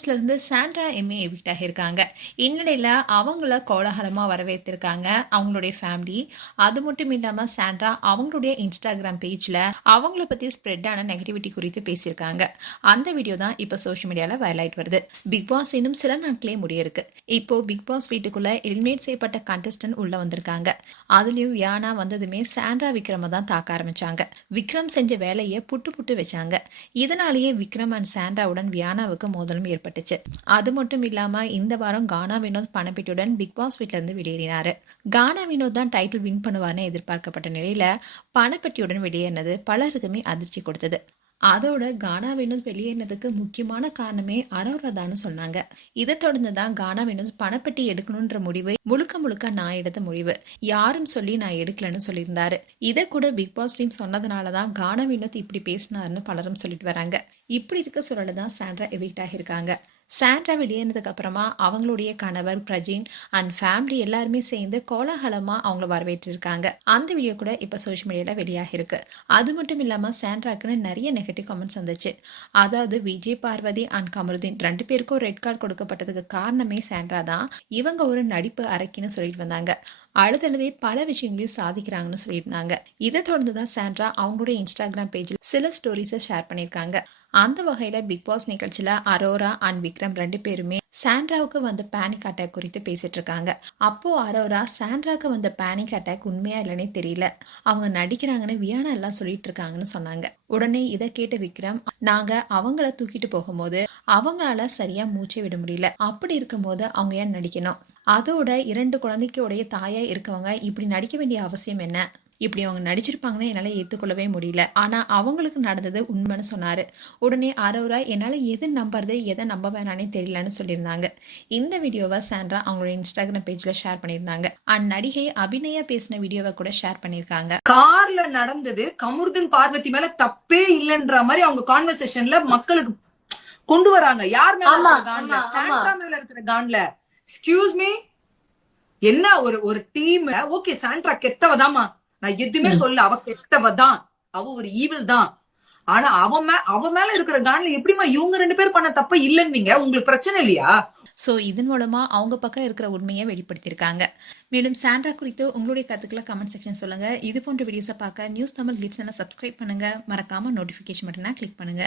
பாஸ்ல இருந்து Sandra Emmy evict ஆகியிருக்காங்க. இந்நிலையில அவங்கள கோலாகலமா வரவேற்றிருக்காங்க அவங்களுடைய ஃபேமிலி. அது மட்டும் இல்லாம சாண்ட்ரா அவங்களுடைய இன்ஸ்டாகிராம் பேஜ்ல அவங்கள பத்தி ஸ்ப்ரெட் ஆன நெகட்டிவிட்டி குறித்து பேசியிருக்காங்க. அந்த வீடியோ தான் இப்ப சோஷியல் மீடியால வைரல் ஆயிட்டு வருது. பிக் பாஸ் இன்னும் சில நாட்களே முடிய இருக்கு. இப்போ பிக் பாஸ் வீட்டுக்குள்ள எலிமினேட் செய்யப்பட்ட கண்டஸ்டன்ட் உள்ள வந்திருக்காங்க. அதுலயும் வியானா வந்ததுமே சாண்ட்ரா விக்ரம தான் தாக்க ஆரம்பிச்சாங்க. விக்ரம் செஞ்ச வேலையை புட்டு புட்டு வச்சாங்க. இதனாலேயே விக்ரம் அண்ட் சாண்ட்ராவுடன் வியானாவுக்கு மோதலும் ஏற்பட்டுச்சு. அது மட்டும் இல்லாம இந்த வாரம் கானா வினோத் பணப்பெட்டியுடன் பிக் பாஸ் வீட்ல இருந்து வெளியேறினாரு. கானா வினோத் தான் டைட்டில் வின் பண்ணுவார்னு எதிர்பார்க்கப்பட்ட நிலையில பணப்பெட்டியுடன் வெளியேறினது பலருக்குமே அதிர்ச்சி கொடுத்தது. அதோட கானா வினோத் வெளியேறினதுக்கு முக்கியமான காரணமே அரோரா தான் சொன்னாங்க. இதை தொடர்ந்து தான் கானா வினோத் பணப்பெட்டி எடுக்கணும்ன்ற முடிவை முழுக்க முழுக்க நான் எடுத்த முடிவு, யாரும் சொல்லி நான் எடுக்கலன்னு சொல்லியிருந்தாரு. இதை கூட பிக் பாஸ் டீம் சொன்னதுனாலதான் கானா வினோத் இப்படி பேசினாருன்னு பலரும் சொல்லிட்டு வராங்க. இப்படி இருக்க சூழல தான் சாண்ட்ரா எவிக்ட் ஆகியிருக்காங்க. சாண்ட்ரா வெளியேறினதுக்கு அப்புறமா அவங்களுடைய கணவர் பிரஜின் அண்ட் ஃபேமிலி எல்லாருமே சேர்ந்து கோலாகலமா அவங்கள வரவேற்றிருக்காங்க. அந்த வீடியோ கூட இப்ப சோஷியல் மீடியால வெளியாகி இருக்கு. அது மட்டும் இல்லாம சாண்ட்ராக்குன்னு நிறைய நெகட்டிவ் கமெண்ட்ஸ் வந்துச்சு. அதாவது விஜய் பார்வதி அண்ட் கமருதீன் 2 பேருக்கும் ரெட் கார்டு கொடுக்கப்பட்டதுக்கு காரணமே சாண்ட்ரா தான். இவங்க ஒரு நடிப்பு அரக்கின்னு சொல்லிட்டு வந்தாங்க. அடுத்தடுத்தே பல விஷயங்களையும் சாதிக்கிறாங்கன்னு சொல்லியிருந்தாங்க. இதை தொடர்ந்துதான் சாண்ட்ரா அவங்களுடைய இன்ஸ்டாகிராம் பேஜில் சில ஸ்டோரிஸை ஷேர் பண்ணியிருக்காங்க. அந்த வகையில பிக் பாஸ் நிகழ்ச்சியில அரோரா அண்ட் விக்ரம் 2 பேருமே சாண்ட்ராவுக்கு வந்த பேனிக் அட்டாக் குறித்து பேசிட்டு இருக்காங்க. அப்போ அரோரா சாண்ட்ராவுக்கு வந்த பேனிக் அட்டாக் உண்மையா இல்லைன்னே தெரியல, அவங்க நடிக்கிறாங்கன்னு வியானா எல்லாம் சொல்லிட்டு இருக்காங்கன்னு சொன்னாங்க. உடனே இதை கேட்ட விக்ரம், நாங்க அவங்கள தூக்கிட்டு போகும்போது அவங்களால சரியா மூச்சை விட முடியல, அப்படி இருக்கும்போது அவங்க ஏன் நடிக்கணும்? அதோட 2 குழந்தைக்கு தாயா இருக்கவங்க இப்படி நடிக்க வேண்டிய அவசியம் என்ன? இப்படி அவங்க நடிச்சிருப்பாங்கன்னு என்னால ஏத்துக்கொள்ளவே முடியல. ஆனா அவங்களுக்கு நடந்தது உண்மைன்னு சொன்னாரு. உடனே அரோரா, என்னால எது நம்புறது எதை நம்ப வேணானே தெரியலன்னு சொல்லியிருந்தாங்க. இந்த வீடியோவை சாண்ட்ரா அவங்களோட இன்ஸ்டாகிராம் பேஜ்ல ஷேர் பண்ணியிருந்தாங்க. அந்நடிகை அபிநயா பேசின வீடியோவை கூட ஷேர் பண்ணியிருக்காங்க. கார்ல நடந்தது கமருதீன் பார்வதி மேல தப்பே இல்லைன்ற மாதிரி அவங்க கான்வர்சேஷன்ல மக்களுக்கு கொண்டு வராங்க. யார் மேல இருக்கிற கான்ல? சாண்ட்ரா மேல இருக்கிற கான்ல. எக்ஸ்கியூஸ் மீ, என்ன ஒரு டீம்? ஓகே சாண்ட்ரா கெட்டவதாமா, நான் எதுவுமே சொல்ல, அவ கெட்டவதான், அவ ஒரு ஈவில் தான். ஆனா அவ மேல இருக்கிற கான்ல எப்படிமா இவங்க 2 பேர் பண்ண தப்ப இல்லைன்னு உங்களுக்கு பிரச்சனை இல்லையா? ஸோ இதன் மூலமா அவங்க பக்கம் இருக்கிற உண்மையை வெளிப்படுத்தியிருக்காங்க. மேலும் சாண்ட்ரா குறித்து உங்களுடைய கருத்துக்களை கமெண்ட் செக்ஷன் சொல்லுங்க. இது போன்ற வீடியோஸை பார்க்க நியூஸ் தமிழ் கிளிட்ஸ் சேனலை சப்ஸ்கிரைப் பண்ணுங்க. மறக்காம நோட்டிஃபிகேஷன் பட்டனை கிளிக் பண்ணுங்க.